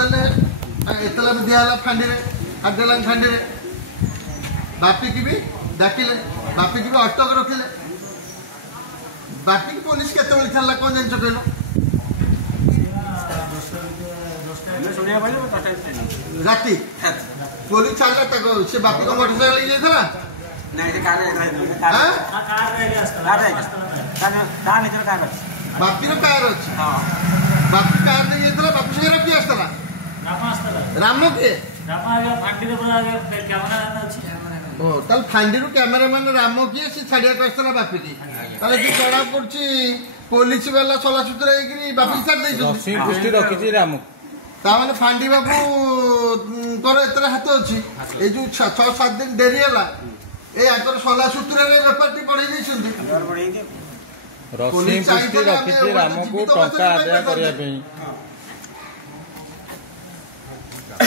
देले एतला भी दिया फांडी खादेला फांडी बापी की भी डाकिले बापी की भी अटक रखिले बापी की पुलिस केते बेल छला कोन जन कहलो राती पुलिस छाला तक से बापी को मोटरसाइकिल ले जाइथला नहीं से कार बापी रो कार अछि बापी कार ले जाइथला बापी से रखी आस्तला राम के फांडी कैमरा अछि ओ तल फांडी रो कैमरामैन राम किए से छाड़िया आस्तला बापी की ताले जे जड़ा पड़छि पुलिस वाला सला सूत्र हेकरी बापी छाड़ दै रसी पुष्टि रखिछि राम तामाने फांडी बाबू कर एतरा हाथ अछि ए जो 6-7 दिन देरी हला ए आकर सला सूत्र रे व्यापारटी पढै नै छथि रसी पुष्टि रखिछि राम को टंका आदाय करिया पे